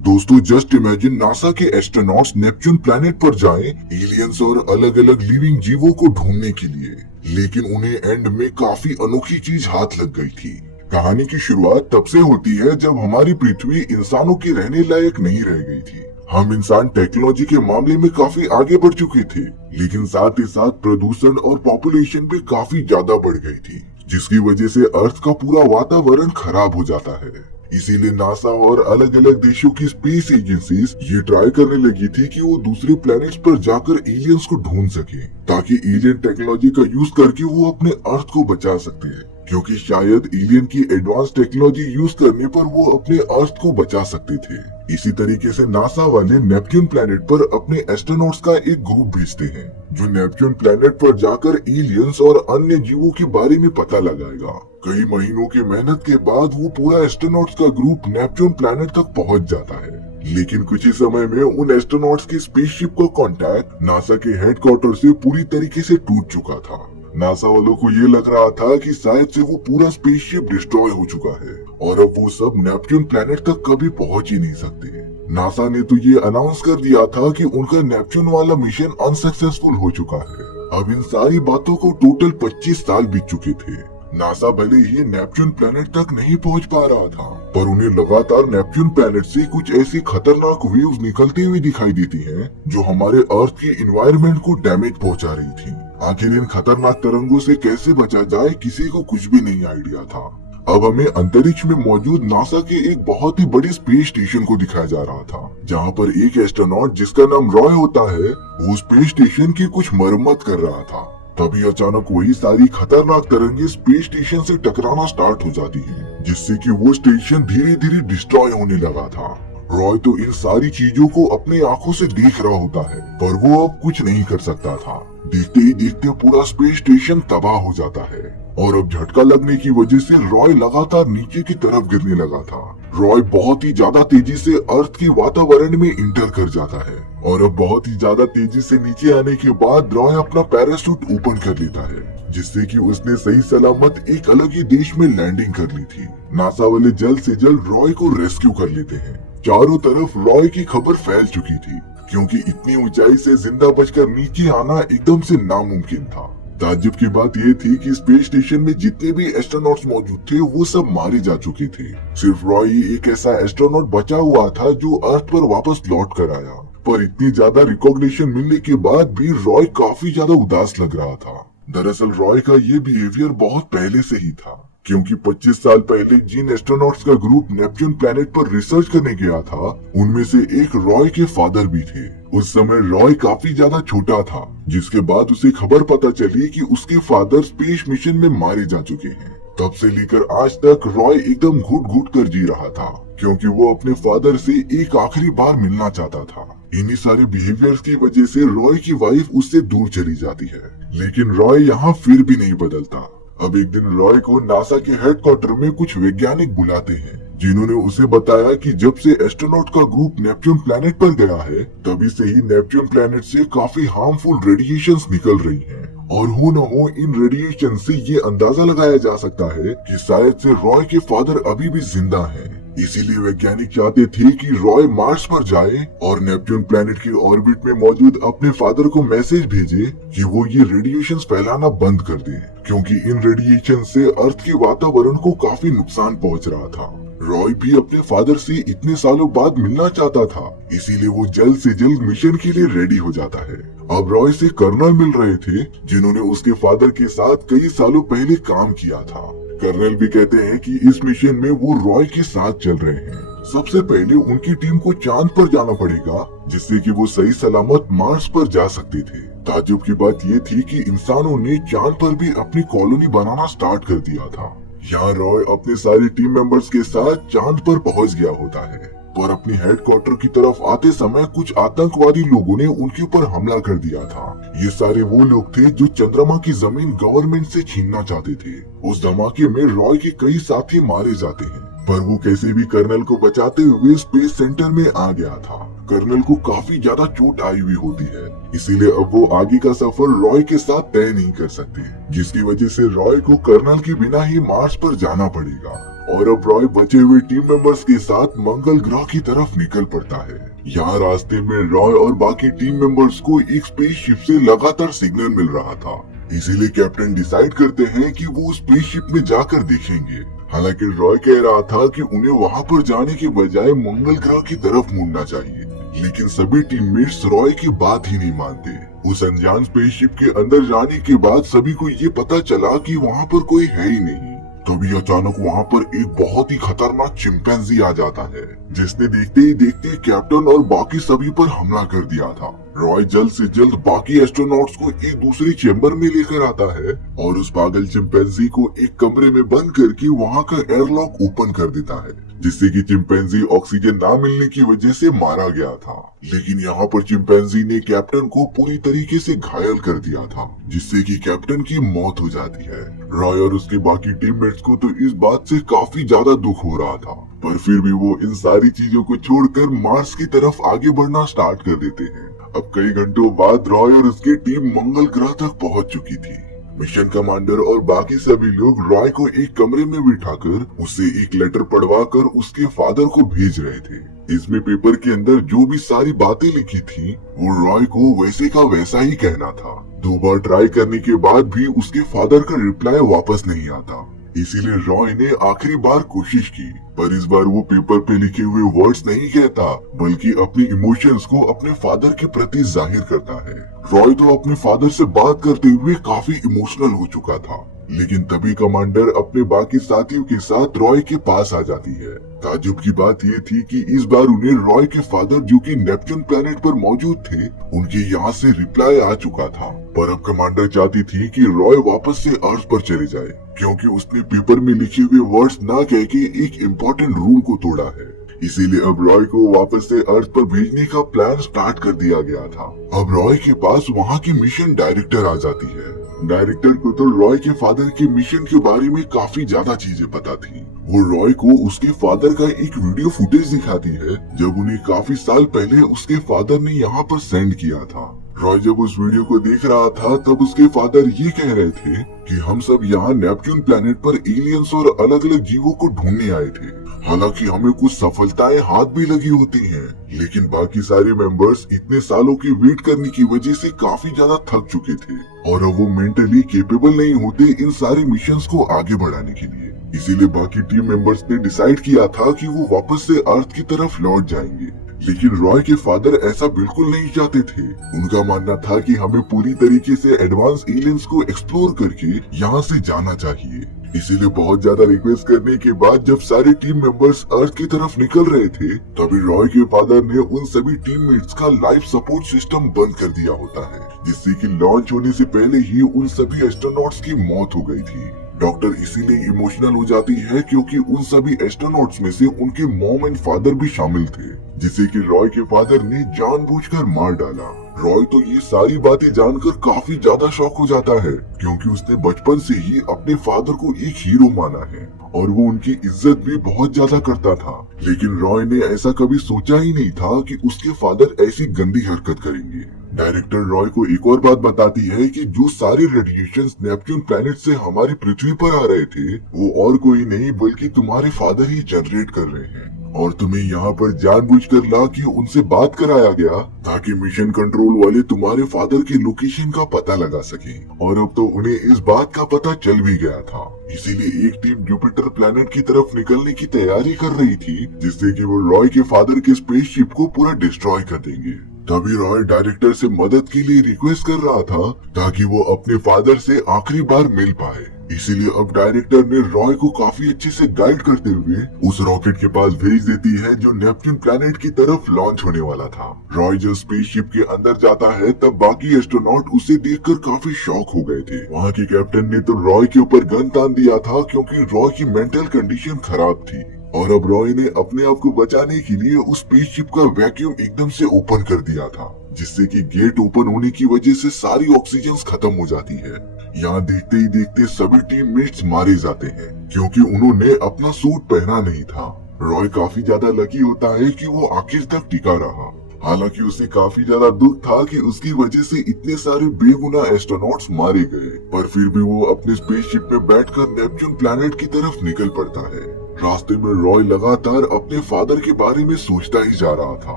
दोस्तों just imagine NASA के astronauts Neptune planet पर जाएं एलियंस और अलग अलग लिविंग जीवों को ढूंढने के लिए। लेकिन उन्हें एंड में काफी अनोखी चीज हाथ लग गई थी। कहानी की शुरुआत तब से होती है जब हमारी पृथ्वी इंसानों की रहने लायक नहीं रह गई थी। हम इंसान टेक्नोलॉजी के मामले में काफी आगे बढ़ चुके थे, लेकिन साथ ही साथ प्रदूषण और पॉपुलेशन भी काफी ज्यादा बढ़ गई थी, जिसकी वजह से अर्थ का पूरा वातावरण खराब हो जाता है। इसीलिए नासा और अलग अलग देशों की स्पेस एजेंसीज ये ट्राई करने लगी थी कि वो दूसरे प्लैनेट्स पर जाकर एलियंस को ढूंढ सके, ताकि एलियन टेक्नोलॉजी का यूज करके वो अपने अर्थ को बचा सकते हैं, क्योंकि शायद एलियन की एडवांस टेक्नोलॉजी यूज करने पर वो अपने अर्थ को बचा सकते थे। इसी तरीके से नासा वाले नेपच्यून प्लैनेट पर अपने एस्ट्रोनॉट्स का एक ग्रुप भेजते हैं, जो नेपच्यून प्लैनेट पर जाकर एलियंस और अन्य जीवों के बारे में पता लगाएगा। कई महीनों की मेहनत के बाद वो पूरा एस्ट्रोनॉट्स का ग्रुप नेपच्यून प्लैनेट तक पहुंच जाता है। लेकिन कुछ ही समय में उन एस्ट्रोनॉट्स की स्पेसशिप का कांटेक्ट नासा के हेडक्वार्टर से पूरी तरीके से टूट चुका था। नासा वालों को ये लग रहा था कि शायद से वो पूरा स्पेसशिप डिस्ट्रॉय हो चुका है और अब वो सब नेपच्यून प्लैनेट तक कभी पहुंच ही नहीं सकते। नासा ने तो ये अनाउंस कर दिया था कि उनका नेपच्यून वाला मिशन अनसक्सेसफुल हो चुका है। अब इन सारी बातों को टोटल 25 साल बीत चुके थे। नासा भले ही नेपच्यून प्लैनेट तक नहीं पहुंच पा रहा था, पर उन्हें लगातार नेपच्यून प्लैनेट से कुछ ऐसी खतरनाक वेव्स निकलती हुई दिखाई देती हैं, जो हमारे अर्थ के एनवायरनमेंट को डैमेज पहुंचा रही थी। आखिर इन खतरनाक तरंगों से कैसे बचा जाए, किसी को कुछ भी नहीं आइडिया था। अब हमें अंतरिक्ष में मौजूद नासा के एक बहुत ही बड़ी स्पेस स्टेशन को दिखाया जा रहा था, जहाँ पर एक एस्ट्रोनॉट जिसका नाम रॉय होता है, वो स्पेस स्टेशन की कुछ मरम्मत कर रहा था। तभी अचानक वही सारी खतरनाक तरंगे स्पेस स्टेशन से टकराना स्टार्ट हो जाती हैं, जिससे कि वो स्टेशन धीरे धीरे डिस्ट्रॉय होने लगा था। रॉय तो इन सारी चीजों को अपनी आंखों से देख रहा होता है, पर वो अब कुछ नहीं कर सकता था। देखते ही देखते पूरा स्पेस स्टेशन तबाह हो जाता है और अब झटका लगने की वजह से रॉय लगातार नीचे की तरफ गिरने लगा था। रॉय बहुत ही ज्यादा तेजी से अर्थ के वातावरण में इंटर कर जाता है और अब बहुत ही ज्यादा तेजी से नीचे आने के बाद रॉय अपना पैराशूट ओपन कर लेता है, जिससे कि उसने सही सलामत एक अलग ही देश में लैंडिंग कर ली थी। नासा वाले जल्द से जल्द रॉय को रेस्क्यू कर लेते हैं। चारों तरफ रॉय की खबर फैल चुकी थी, क्योंकि इतनी ऊंचाई से जिंदा बचकर नीचे आना एकदम से नामुमकिन था। ताज्जुब की बात ये थी कि स्पेस स्टेशन में जितने भी एस्ट्रोनॉट्स मौजूद थे वो सब मारे जा चुके थे। सिर्फ रॉय ही एक ऐसा एस्ट्रोनॉट बचा हुआ था जो अर्थ पर वापस लौट कर आया। पर इतनी ज्यादा रिकॉग्निशन मिलने के बाद भी रॉय काफी ज्यादा उदास लग रहा था। दरअसल रॉय का ये बिहेवियर बहुत पहले से ही था, क्योंकि 25 साल पहले जिन एस्ट्रोनॉट्स का ग्रुप नेपच्यून प्लैनेट पर रिसर्च करने गया था, उनमें से एक रॉय के फादर भी थे। उस समय रॉय काफी ज्यादा छोटा था, जिसके बाद उसे खबर पता चली कि उसके फादर स्पेस मिशन में मारे जा चुके हैं। तब से लेकर आज तक रॉय एकदम घुट घुट कर जी रहा था, क्योंकि वो अपने फादर से एक आखिरी बार मिलना चाहता था। इन्हीं सारे बिहेवियर्स की वजह से रॉय की वाइफ उससे दूर चली जाती है, लेकिन रॉय यहाँ फिर भी नहीं बदलता। अब एक दिन रॉय को नासा के हेडक्वार्टर में कुछ वैज्ञानिक बुलाते हैं, जिन्होंने उसे बताया कि जब से एस्ट्रोनॉट का ग्रुप नेपच्यून प्लैनेट पर गया है, तभी से ही नेपच्यून प्लैनेट से काफी हार्मफुल रेडिएशंस निकल रही हैं। और हो न हो इन रेडिएशन से ये अंदाजा लगाया जा सकता है कि शायद से रॉय के फादर अभी भी जिंदा हैं। इसीलिए वैज्ञानिक चाहते थे कि रॉय मार्स पर जाए और नेपच्यून प्लैनेट के ऑर्बिट में मौजूद अपने फादर को मैसेज भेजे कि वो ये रेडिएशंस फैलाना बंद कर दें, क्योंकि इन रेडिएशन से अर्थ के वातावरण को काफी नुकसान पहुंच रहा था। रॉय भी अपने फादर से इतने सालों बाद मिलना चाहता था, इसीलिए वो जल्द से जल्द मिशन के लिए रेडी हो जाता है। अब रॉय से कर्नल मिल रहे थे, जिन्होंने उसके फादर के साथ कई सालों पहले काम किया था। कर्नल भी कहते हैं कि इस मिशन में वो रॉय के साथ चल रहे हैं। सबसे पहले उनकी टीम को चांद पर जाना पड़ेगा, जिससे कि वो सही सलामत मार्स पर जा सकते थे। ताज्जुब की बात ये थी कि इंसानों ने चांद पर भी अपनी कॉलोनी बनाना स्टार्ट कर दिया था। यहाँ रॉय अपने सारे टीम मेंबर्स के साथ चांद पर पहुंच गया होता है, पर अपनी हेडक्वार्टर की तरफ आते समय कुछ आतंकवादी लोगों ने उनके ऊपर हमला कर दिया था। ये सारे वो लोग थे जो चंद्रमा की जमीन गवर्नमेंट से छीनना चाहते थे। उस धमाके में रॉय के कई साथी मारे जाते हैं, पर वो कैसे भी कर्नल को बचाते हुए स्पेस सेंटर में आ गया था। कर्नल को काफी ज्यादा चोट आई हुई होती है, इसीलिए अब वो आगे का सफर रॉय के साथ तय नहीं कर सकते, जिसकी वजह से रॉय को कर्नल के बिना ही मार्स पर जाना पड़ेगा। और अब रॉय बचे हुए टीम मेंबर्स के साथ मंगल ग्रह की तरफ निकल पड़ता है। यहाँ रास्ते में रॉय और बाकी टीम मेंबर्स को एक स्पेसशिप से लगातार सिग्नल मिल रहा था, इसीलिए कैप्टन डिसाइड करते हैं कि वो स्पेसशिप में जाकर देखेंगे। हालांकि रॉय कह रहा था कि उन्हें वहाँ पर जाने के बजाय मंगल ग्रह की तरफ मुड़ना चाहिए, लेकिन सभी टीममेट्स रॉय की बात ही नहीं मानते। उस अनजान स्पेसशिप के अंदर जाने के बाद सभी को ये पता चला कि वहाँ पर कोई है ही नहीं। तभी अचानक वहाँ पर एक बहुत ही खतरनाक चिंपैंजी आ जाता है, जिसने देखते ही देखते कैप्टन और बाकी सभी पर हमला कर दिया था। रॉय जल्द से जल्द बाकी एस्ट्रोनॉट्स को एक दूसरी चेम्बर में लेकर आता है और उस पागल चिंपैंजी को एक कमरे में बंद करके वहाँ का एयरलॉक ओपन कर देता है, जिससे कि चिंपैंजी ऑक्सीजन ना मिलने की वजह से मारा गया था। लेकिन यहाँ पर चिंपैंजी ने कैप्टन को पूरी तरीके से घायल कर दिया था, जिससे कि कैप्टन की मौत हो जाती है। रॉय और उसके बाकी टीममेट्स को तो इस बात से काफी ज्यादा दुख हो रहा था, पर फिर भी वो इन सारी चीजों को छोड़कर मार्स की तरफ आगे बढ़ना स्टार्ट कर देते हैं। अब कई घंटों बाद रॉय और उसकी टीम मंगल ग्रह तक पहुंच चुकी थी। मिशन कमांडर और बाकी सभी लोग रॉय को एक कमरे में बिठाकर उसे एक लेटर पढ़वाकर उसके फादर को भेज रहे थे। इसमें पेपर के अंदर जो भी सारी बातें लिखी थी वो रॉय को वैसे का वैसा ही कहना था। 2 बार ट्राई करने के बाद भी उसके फादर का रिप्लाई वापस नहीं आता, इसीलिए रॉय ने आखिरी बार कोशिश की, पर इस बार वो पेपर पे लिखे हुए वर्ड्स नहीं कहता, बल्कि अपनी इमोशंस को अपने फादर के प्रति जाहिर करता है। रॉय तो अपने फादर से बात करते हुए काफी इमोशनल हो चुका था, लेकिन तभी कमांडर अपने बाकी साथियों के साथ रॉय के पास आ जाती है। ताज्जुब की बात ये थी कि इस बार उन्हें रॉय के फादर जो कि नेपच्यून प्लेनेट पर मौजूद थे, उनके यहाँ से रिप्लाई आ चुका था। पर अब कमांडर चाहती थी कि रॉय वापस से अर्थ पर चले जाए, क्योंकि उसने पेपर में लिखे हुए वर्ड्स ना कह के एक इम्पोर्टेंट रूल को तोड़ा है। इसीलिए अब रॉय को वापस से अर्थ पर भेजने का प्लान स्टार्ट कर दिया गया था। अब रॉय के पास वहाँ की मिशन डायरेक्टर आ जाती है। डायरेक्टर को तो रॉय के फादर के मिशन के बारे में काफी ज्यादा चीजें पता थी। वो रॉय को उसके फादर का एक वीडियो फुटेज दिखाती है, जब उन्हें काफी साल पहले उसके फादर ने यहाँ पर सेंड किया था। रॉय जब उस वीडियो को देख रहा था तब उसके फादर ये कह रहे थे कि हम सब यहाँ नेपच्यून प्लेनेट पर एलियंस और अलग अलग जीवों को ढूंढने आए थे। हालांकि हमें कुछ सफलताएं हाथ भी लगी होती हैं, लेकिन बाकी सारे मेंबर्स इतने सालों की वेट करने की वजह से काफी ज्यादा थक चुके थे और अब वो मेंटली केपेबल नहीं होते इन सारे मिशंस को आगे बढ़ाने के लिए। इसीलिए बाकी टीम मेंबर्स ने डिसाइड किया था कि वो वापस से अर्थ की तरफ लौट जाएंगे। लेकिन रॉय के फादर ऐसा बिल्कुल नहीं चाहते थे। उनका मानना था कि हमें पूरी तरीके से एडवांस एलियंस को एक्सप्लोर करके यहाँ से जाना चाहिए। इसीलिए बहुत ज्यादा रिक्वेस्ट करने के बाद जब सारे टीम मेंबर्स अर्थ की तरफ निकल रहे थे, तभी रॉय के फादर ने उन सभी टीममेट्स का लाइफ सपोर्ट सिस्टम बंद कर दिया होता है, जिससे कि लॉन्च होने से पहले ही उन सभी एस्ट्रोनॉट्स की मौत हो गई थी। डॉक्टर इसीलिए इमोशनल हो जाती है क्योंकि उन सभी एस्ट्रोनॉट्स में से उनके मॉम एंड फादर भी शामिल थे, जिसे कि रॉय के फादर ने जानबूझकर मार डाला। रॉय तो ये सारी बातें जानकर काफी ज्यादा शॉक हो जाता है, क्योंकि उसने बचपन से ही अपने फादर को एक हीरो माना है और वो उनकी इज्जत भी बहुत ज्यादा करता था। लेकिन रॉय ने ऐसा कभी सोचा ही नहीं था कि उसके फादर ऐसी गंदी हरकत करेंगे। डायरेक्टर रॉय को एक और बात बताती है कि जो सारे रेडिएशंस नेपच्यून प्लैनेट से हमारी पृथ्वी पर आ रहे थे, वो और कोई नहीं बल्कि तुम्हारे फादर ही जनरेट कर रहे हैं, और तुम्हें यहाँ पर जानबूझकर ला के उनसे बात कराया गया ताकि मिशन कंट्रोल वाले तुम्हारे फादर की लोकेशन का पता लगा सके। और अब तो उन्हें इस बात का पता चल भी गया था, इसीलिए एक टीम जुपिटर प्लैनेट की तरफ निकलने की तैयारी कर रही थी, जिससे कि वो रॉय के फादर के स्पेसशिप को पूरा डिस्ट्रॉय कर देंगे। तभी रॉय डायरेक्टर से मदद के लिए रिक्वेस्ट कर रहा था ताकि वो अपने फादर से आखिरी बार मिल पाए। इसीलिए अब डायरेक्टर ने रॉय को काफी अच्छे से गाइड करते हुए उस रॉकेट के पास भेज देती है जो नेपच्यून प्लैनेट की तरफ लॉन्च होने वाला था। रॉय जब स्पेसशिप के अंदर जाता है तब बाकी एस्ट्रोनॉट उसे देखकर काफी शॉक हो गए थे। वहाँ के कैप्टन ने तो रॉय के ऊपर गन तान दिया था क्योंकि रॉय की मेंटल कंडीशन खराब थी, और अब रॉय ने अपने आप को बचाने के लिए उस स्पेसशिप का वैक्यूम एकदम से ओपन कर दिया था, जिससे कि गेट ओपन होने की वजह से सारी ऑक्सीजन खत्म हो जाती है। यहाँ देखते ही देखते सभी टीममेट्स मारे जाते हैं क्योंकि उन्होंने अपना सूट पहना नहीं था। रॉय काफी ज्यादा लकी होता है कि वो आखिर तक टिका रहा। हालांकि उसे काफी ज्यादा दुख था कि उसकी वजह से इतने सारे बेगुनाह एस्ट्रोनॉट्स मारे गए, पर फिर भी वो अपने स्पेसशिप में बैठकर नेपच्यून प्लैनेट की तरफ निकल पड़ता है। रास्ते में रॉय लगातार अपने फादर के बारे में सोचता ही जा रहा था।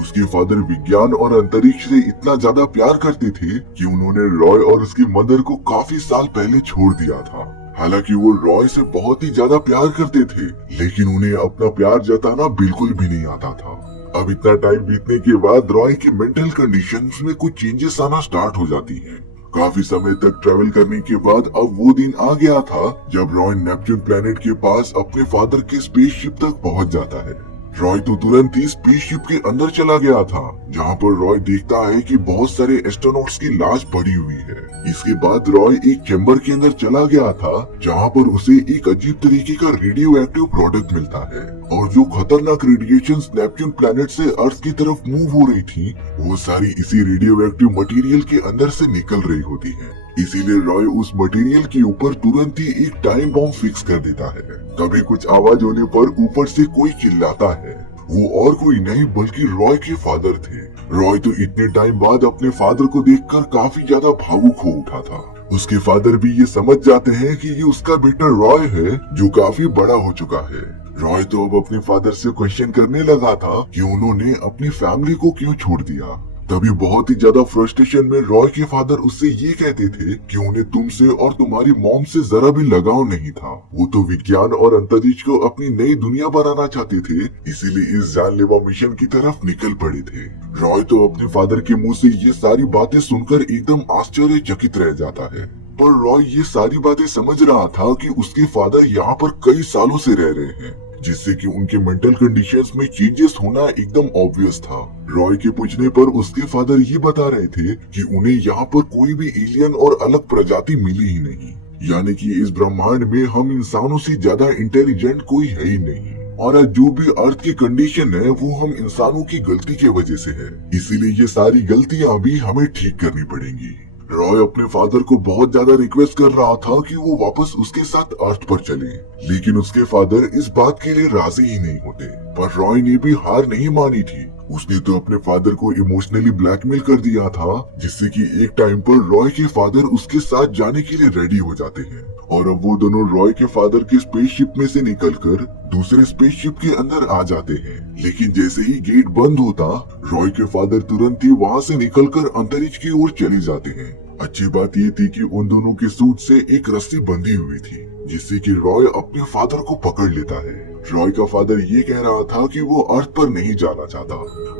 उसके फादर विज्ञान और अंतरिक्ष से इतना ज्यादा प्यार करते थे कि उन्होंने रॉय और उसकी मदर को काफी साल पहले छोड़ दिया था। हालांकि वो रॉय से बहुत ही ज्यादा प्यार करते थे, लेकिन उन्हें अपना प्यार जताना बिल्कुल भी नहीं आता था। अब इतना टाइम बीतने के बाद रॉय की मेंटल कंडीशंस में कुछ चेंजेस आना स्टार्ट हो जाती हैं। काफी समय तक ट्रेवल करने के बाद अब वो दिन आ गया था जब रॉय नेपच्यून प्लेनेट के पास अपने फादर के स्पेसशिप तक पहुंच जाता है। रॉय तो तुरंत ही स्पेसशिप के अंदर चला गया था, जहां पर रॉय देखता है कि बहुत सारे एस्ट्रोनॉट्स की लाश पड़ी हुई है। इसके बाद रॉय एक चैम्बर के अंदर चला गया था, जहां पर उसे एक अजीब तरीके का रेडियो एक्टिव प्रोडक्ट मिलता है, और जो खतरनाक रेडिएशंस नेपच्यून प्लैनेट से अर्थ की तरफ मूव हो रही थी, वो सारी इसी रेडियो एक्टिव मटेरियल के अंदर से निकल रही होती है। इसीलिए रॉय उस मटेरियल के ऊपर तुरंत ही एक टाइम बॉम्ब फिक्स कर देता है। तभी कुछ आवाज होने पर ऊपर से कोई चिल्लाता है। वो और कोई नहीं बल्कि रॉय के फादर थे। रॉय तो इतने टाइम बाद अपने फादर को देखकर काफी ज्यादा भावुक हो उठा था। उसके फादर भी ये समझ जाते हैं कि ये उसका बेटा रॉय है, जो काफी बड़ा हो चुका है। रॉय तो अब अपने फादर से क्वेश्चन करने लगा था कि उन्होंने अपनी फैमिली को क्यों छोड़ दिया। तभी बहुत ही ज्यादा फ्रस्ट्रेशन में रॉय के फादर उससे ये कहते थे कि उन्हें तुमसे और तुम्हारी मॉम से जरा भी लगाव नहीं था। वो तो विज्ञान और अंतरिक्ष को अपनी नई दुनिया बनाना चाहते थे, इसीलिए इस जानलेवा मिशन की तरफ निकल पड़े थे। रॉय तो अपने फादर के मुंह से ये सारी बातें सुनकर एकदम आश्चर्यचकित रह जाता है। पर रॉय ये सारी बातें समझ रहा था कि उसके फादर यहाँ पर कई सालों से रह रहे हैं, जिससे कि उनके मेंटल कंडीशंस में चेंजेस होना एकदम ऑब्वियस था। रॉय के पूछने पर उसके फादर ये बता रहे थे कि उन्हें यहाँ पर कोई भी एलियन और अलग प्रजाति मिली ही नहीं, यानी कि इस ब्रह्मांड में हम इंसानों से ज्यादा इंटेलिजेंट कोई है ही नहीं, और आज जो भी अर्थ की कंडीशन है वो हम इंसानों की गलती की वजह से है। इसीलिए ये सारी गलतियां भी हमें ठीक करनी पड़ेंगी। रॉय अपने फादर को बहुत ज्यादा रिक्वेस्ट कर रहा था कि वो वापस उसके साथ अर्थ पर चले, लेकिन उसके फादर इस बात के लिए राजी ही नहीं होते। पर रॉय ने भी हार नहीं मानी थी। उसने तो अपने फादर को इमोशनली ब्लैकमेल कर दिया था, जिससे कि एक टाइम पर रॉय के फादर उसके साथ जाने के लिए रेडी हो जाते हैं। और अब वो दोनों रॉय के फादर के स्पेसशिप में से निकलकर दूसरे स्पेसशिप के अंदर आ जाते हैं। लेकिन जैसे ही गेट बंद होता, रॉय के फादर तुरंत ही वहाँ से निकलकर अंतरिक्ष की ओर चले जाते हैं। अच्छी बात ये थी कि उन दोनों के सूट से एक रस्सी बंधी हुई थी, जिससे कि रॉय अपने फादर को पकड़ लेता है। रॉय का फादर ये कह रहा था कि वो अर्थ पर नहीं जाना चाहता,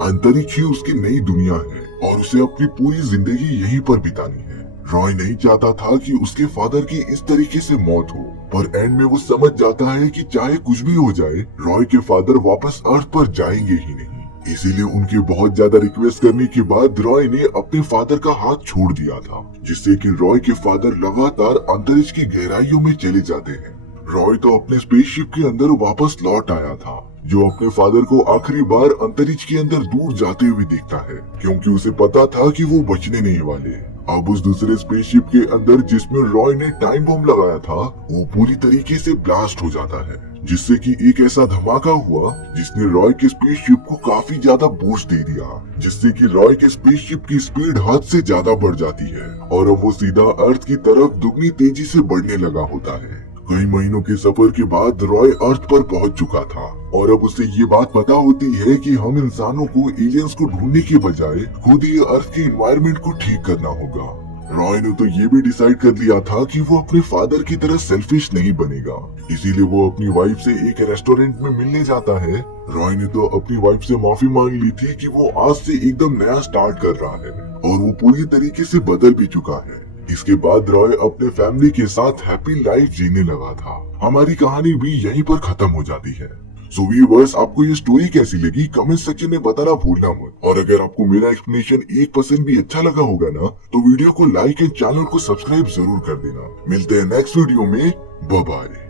अंतरिक्ष ही उसकी नई दुनिया है और उसे अपनी पूरी जिंदगी यहीं पर बितानी है। रॉय नहीं चाहता था कि उसके फादर की इस तरीके से मौत हो, पर एंड में वो समझ जाता है कि चाहे कुछ भी हो जाए, रॉय के फादर वापस अर्थ पर जाएंगे ही नहीं। इसीलिए उनके बहुत ज्यादा रिक्वेस्ट करने के बाद रॉय ने अपने फादर का हाथ छोड़ दिया था, जिससे कि रॉय के फादर लगातार अंतरिक्ष की गहराइयों में चले जाते हैं। रॉय तो अपने स्पेसशिप के अंदर वापस लौट आया था, जो अपने फादर को आखिरी बार अंतरिक्ष के अंदर दूर जाते हुए देखता है, क्योंकि उसे पता था कि वो बचने नहीं वाले। अब उस दूसरे स्पेसशिप के अंदर जिसमें रॉय ने टाइम बम लगाया था, वो पूरी तरीके से ब्लास्ट हो जाता है, जिससे कि एक ऐसा धमाका हुआ जिसने रॉय के स्पेसशिप को काफी ज्यादा बूस्ट दे दिया, जिससे कि रॉय के स्पेसशिप की स्पीड हद से ज्यादा बढ़ जाती है और अब वो सीधा अर्थ की तरफ दुगनी तेजी से बढ़ने लगा होता है। कई महीनों के सफर के बाद रॉय अर्थ पर पहुंच चुका था और अब उसे ये बात पता होती है कि हम इंसानों को एलियंस को ढूंढने के बजाय खुद ही अर्थ के एनवायरनमेंट को ठीक करना होगा। रॉय ने तो ये भी डिसाइड कर लिया था कि वो अपने फादर की तरह सेल्फिश नहीं बनेगा, इसीलिए वो अपनी वाइफ से एक रेस्टोरेंट में मिलने जाता है। रॉय ने तो अपनी वाइफ से माफी मांग ली थी कि वो आज से एकदम नया स्टार्ट कर रहा है और वो पूरी तरीके से बदल भी चुका है। इसके बाद रॉय अपने फैमिली के साथ हैप्पी लाइफ जीने लगा था। हमारी कहानी भी यहीं पर खत्म हो जाती है। सो व्यूअर्स, आपको ये स्टोरी कैसी लगी कमेंट सेक्शन में बताना भूलना मत। और अगर आपको मेरा एक्सप्लेनेशन 1% भी अच्छा लगा होगा ना, तो वीडियो को लाइक एंड चैनल को सब्सक्राइब जरूर कर देना। मिलते हैं नेक्स्ट वीडियो में। Bye bye.